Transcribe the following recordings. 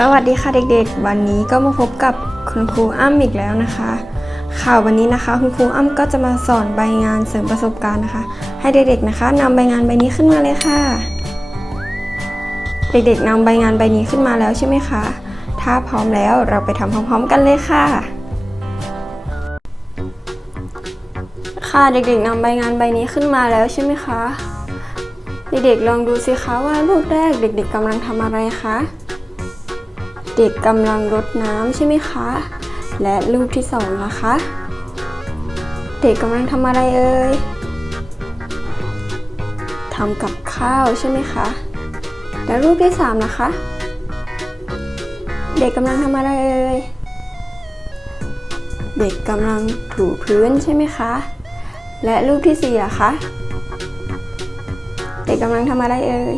สวัสดีค่ะเด็กๆ วันนี้ก็มาพบกับคุณครูอ้ำอีกแล้วนะคะค่ะวันนี้นะคะ คุณครูอ้ำก็จะมาสอนใบงานเสริมประสบการณ์นะคะ ให้เด็กๆนะคะนำใบงานใบนี้ขึ้นมาเลยค่ะ เด็กๆนำใบงานใบนี้ขึ้นมาแล้วใช่ไหมคะ ถ้าพร้อมแล้วเราไปทำพร้อมๆกันเลยค่ะ ค่ะเด็กๆนำใบงานใบนี้ขึ้นมาแล้วใช่ไหมคะ เด็กๆลองดูสิคะว่ารูปแรกเด็ก ๆกำลังทำอะไรคะ เด็กกำลังรดน้ำใช่ไหมคะ และรูปที่สองนะคะ เด็กกำลังทำอะไรเอ่ยทำกับข้าวใช่ไหมคะ และรูปที่สามนะคะ เด็กกำลังทำอะไรเอ่ยเด็กกำลังถูพื้นใช่ไหมคะ และรูปที่สี่อะคะ เด็กกำลังทำอะไรเอ่ย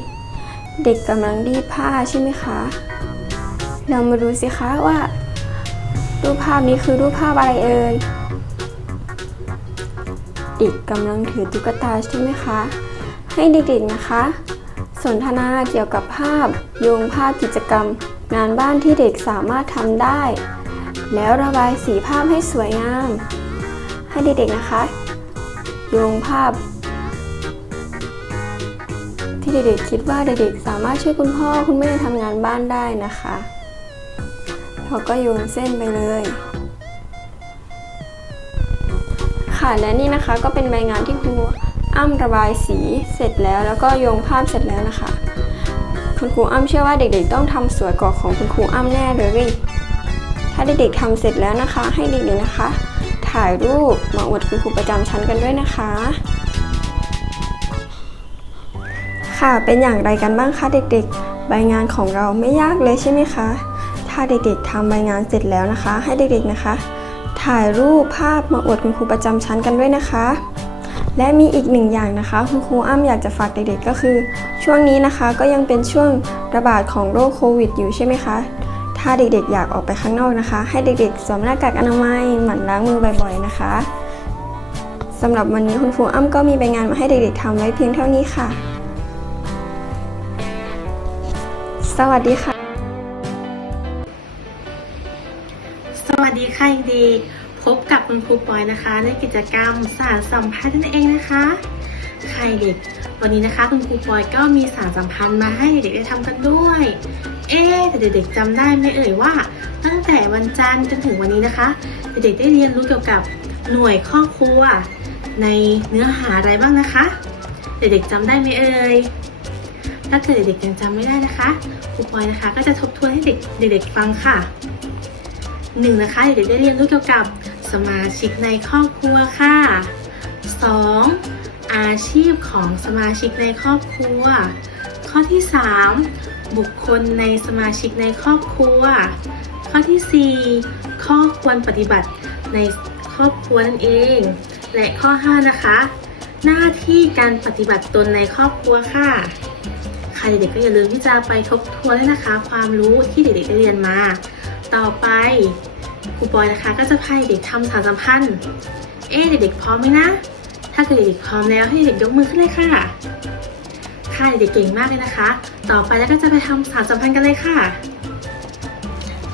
เด็กกำลังรีดผ้าใช่ไหมคะ เรามาดูสิคะว่า รูปภาพนี้คือรูปภาพอะไรเอ่ยเด็กกำลังถือตุ๊กตาใช่ไหมคะ ให้เด็กๆนะคะ สนทนาเกี่ยวกับภาพโยงภาพกิจกรรม งานบ้านที่เด็กสามารถทำได้ แล้วระบายสีภาพให้สวยงาม ให้เด็กๆนะคะ โยงภาพ ที่เด็กๆคิดว่าเด็กๆสามารถช่วยคุณพ่อคุณแม่ทำงานบ้านได้นะคะ เราก็โยนเส้นไปเลย ค่ะและนี่นะคะก็เป็นใบงานที่ครูอ้ำระบายสีเสร็จแล้ว แล้วก็โยงภาพเสร็จแล้วนะคะ คุณครูอ้ำเชื่อว่าเด็กๆ ต้องทำสวยกว่าของคุณครูอ้ำแน่เลย ถ้าเด็กๆทำเสร็จแล้วนะคะ ให้เด็กๆนะคะ ถ่ายรูปมาอวดคุณครูประจำชั้นกันด้วยนะคะ ค่ะเป็นอย่างไรกันบ้างคะเด็กๆ ใบงานของเราไม่ยากเลยใช่ไหมคะาเด็กๆทำใบงานเสร็จแล้วนะคะ ให้เด็กๆนะคะ ถ่ายรูปภาพมาอวดคุณครูประจำชั้นกันด้วยนะคะ และมีอีกหนึ่งอย่างนะคะ คุณครูอ้ำอยากจะฝากเด็กๆก็คือ ช่วงนี้นะคะก็ยังเป็นช่วงระบาดของโรคโควิด อยู่ใช่ไหมคะถ้าเด็กๆอยากออกไปข้างนอกนะคะ ให้เด็กๆสวมหน้ากากอนามัยหมั่นล้างมือบ่อยๆนะคะสำหรับวันนี้คุณครูอ้ำก็มีใบงานมาให้เด็กๆทำไว้เพียงเท่านี้ค่ะ สวัสดีค่ะ วัสดีค่ะเด็กพบกับคุณครูปอยนะคะ ในกิจกรรมสารสัมพันธ์นั่นเองนะคะค่ะเด็ก วันนี้นะคะคุณครูปอยก็มีสารสัมพันธ์มาให้เด็กได้ทำกันด้วย เอ๊แต่เด็กๆจำได้ไหมเอ่ยว่า ตั้งแต่วันจันทร์จนถึงวันนี้นะคะ เด็กๆได้เรียนรู้เกี่ยวกับหน่วยครอบครัว ในเนื้อหาอะไรบ้างนะคะ เด็กๆจำได้ไหมเอ่ยถ้าเกิดเด็กๆยังจำไม่ได้นะคะครูปอยนะคะ ก็จะทบทวนให้เด็กๆฟังค่ะ หนึ่งนะคะเด็กๆได้เรียนรู้เกี่ยวกับสมาชิกในครอบครัวค่ะ 2. อาชีพของสมาชิกในครอบครัว ข้อที่ 3. บุคคลในสมาชิกในครอบครัว ข้อที่ 4. ข้อควรปฏิบัติในครอบครัวนั่นเอง และข้อ 5 นะคะ หน้าที่การปฏิบัติตนในครอบครัวค่ะค่ะเด็กๆก็อย่าลืมที่จะไปทบทวนด้วยนะคะ ความรู้ที่เด็กๆได้เรียนมา ต่อไปครูปอยนะคะก็จะพาเด็กทำสารสัมพันธ์ เอ๊เด็กๆพร้อมไหมนะ ถ้าเกิดเด็กๆพร้อมแล้วให้เด็กยกมือขึ้นเลยค่ะค่ะเด็กๆเก่งมากเลยนะคะ ต่อไปแล้วก็จะไปทำสารสัมพันธ์กันเลยค่ะ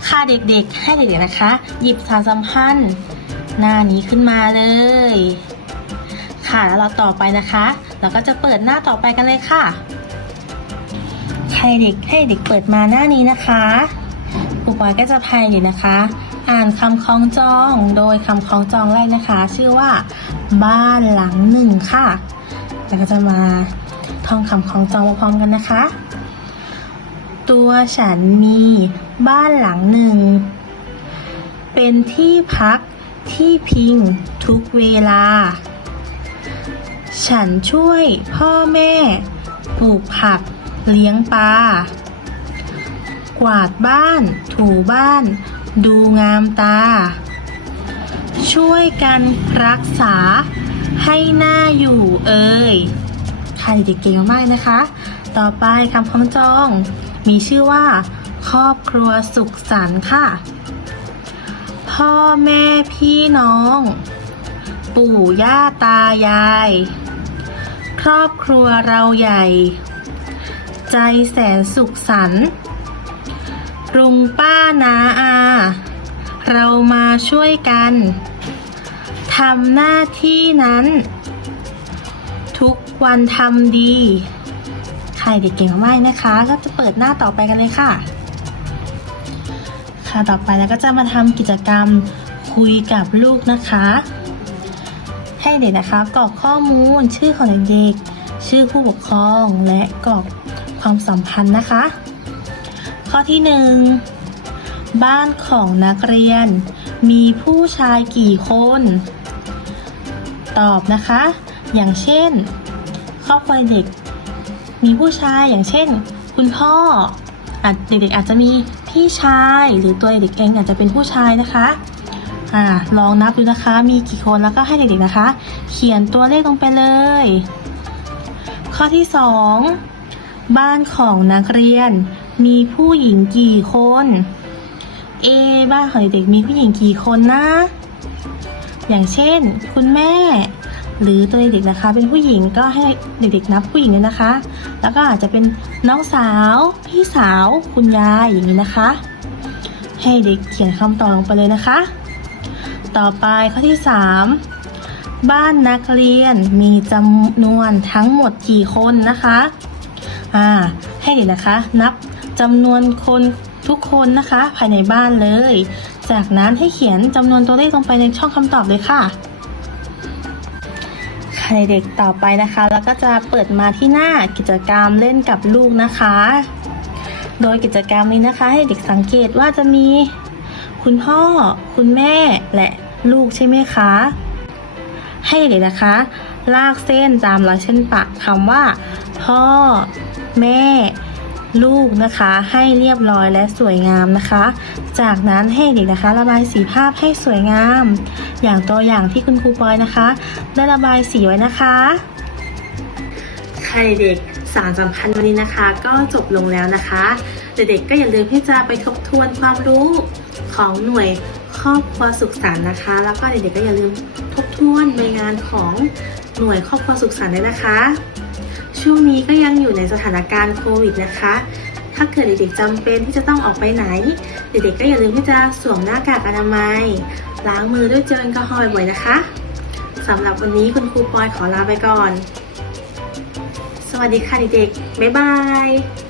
ค่ะเด็กๆ ให้เด็กๆนะคะ หยิบสารสัมพันธ์ หน้านี้ขึ้นมาเลย ค่ะแล้วเราต่อไปนะคะ เราก็จะเปิดหน้าต่อไปกันเลยค่ะให้เด็กให้เด็กเปิดมาหน้านี้นะคะ ปอยก็จะพายเด็กนะคะ อ่านคำคล้องจอง โดยคำคล้องจองแรกนะคะ ชื่อว่า บ้านหลังหนึ่งค่ะ แล้วก็จะมาท่องคำคล้องจองพร้อมกันนะคะ ตัวฉันมีบ้านหลังหนึ่ง เป็นที่พักที่พิงทุกเวลา ฉันช่วยพ่อแม่ ปลูกผักเลี้ยงปลา กวาดบ้าน ถูบ้าน ดูงามตา ช่วยกันรักษา ให้หน้าอยู่เอ่ยใครเด็กเก่งมากนะคะ ต่อไปคำคล้องจอง มีชื่อว่า ครอบครัวสุขสันต์ค่ะ พ่อแม่พี่น้อง ปู่ย่าตายาย ครอบครัวเราใหญ่ ใจแสนสุขสันต์ ลุงป้านาอา เรามาช่วยกันทำหน้าที่นั้น ทุกวันทำดี ใครเด็กเก่งมากนะคะ ก็จะเปิดหน้าต่อไปกันเลยค่ะ ค่ะต่อไปแล้วก็จะมาทำกิจกรรมคุยกับลูกนะคะ ให้เด็กนะคะกรอกข้อมูลชื่อของเด็ก ชื่อผู้ปกครองและกรอกความสัมพันธ์นะคะ ข้อที่หนึ่งบ้านของนักเรียน มีผู้ชายกี่คน ตอบนะคะ อย่างเช่น ครอบครัวเด็ก มีผู้ชายอย่างเช่น คุณพ่ออเด็กๆอาจจะมีพี่ชายหรือตัวเด็กเองอาจจะเป็นผู้ชายนะคะอ่าลองนับดูนะคะ มีกี่คนแล้วก็ให้เด็กๆนะคะ เขียนตัวเลขลงไปเลย ข้อที่สองบ้านของนักเรียน มีผู้หญิงกี่คน เอบ้านของเด็กๆมีผู้หญิงกี่คนนะ อย่างเช่น คุณแม่ หรือตัวเด็กๆนะคะ เป็นผู้หญิงก็ให้เด็กๆนับผู้หญิงเลยนะคะ แล้วก็อาจจะเป็นน้องสาว พี่สาว คุณยายอย่างนี้นะคะ ให้เด็กเขียนคำตอบลงไปเลยนะคะ ต่อไปข้อที่ 3บ้านนักเรียนมีจำนวนทั้งหมดกี่คนนะคะ อ่า ให้เด็กนะคะ นับจำนวนคนทุกคนนะคะ ภายในบ้านเลย จากนั้นให้เขียนจำนวนตัวเลขลงไปในช่องคำตอบเลยค่ะค่ะเด็กต่อไปนะคะ แล้วก็จะเปิดมาที่หน้ากิจกรรมเล่นกับลูกนะคะ โดยกิจกรรมนี้นะคะ ให้เด็กสังเกตว่าจะมี คุณพ่อ คุณแม่และลูกใช่ไหมคะ ให้เด็กนะคะ ลากเส้นตามรอยเส้นปะคำว่า พ่อ แม่ ลูกนะคะ ให้เรียบร้อยและสวยงามนะคะ จากนั้นให้เด็กนะคะ ระบายสีภาพให้สวยงาม อย่างตัวอย่างที่คุณครูปอยนะคะ ได้ระบายสีไว้นะคะใค่ะเด็กสารสัมพันธ์วันนี้นะคะ ก็จบลงแล้วนะคะเด็กๆก็อย่าลืมที่จะไปทบทวนความรู้ของหน่วยครอบครัวสุขสันต์นะคะ แล้วก็เด็กๆก็อย่าลืมทบทวนใบงานของ หน่วยครอบครัวสุขสันต์ด้วยนะคะ ช่วงนี้ก็ยังอยู่ในสถานการณ์โควิดนะคะ ถ้าเกิดเด็กๆจำเป็นที่จะต้องออกไปไหน เด็กๆก็อย่าลืมที่จะสวมหน้ากากอนามัย ล้างมือด้วยเจลแอลกอฮอล์บ่อยๆนะคะสำหรับวันนี้คุณครูปอยขอลาไปก่อน สวัสดีค่ะเด็กๆบ๊ายบาย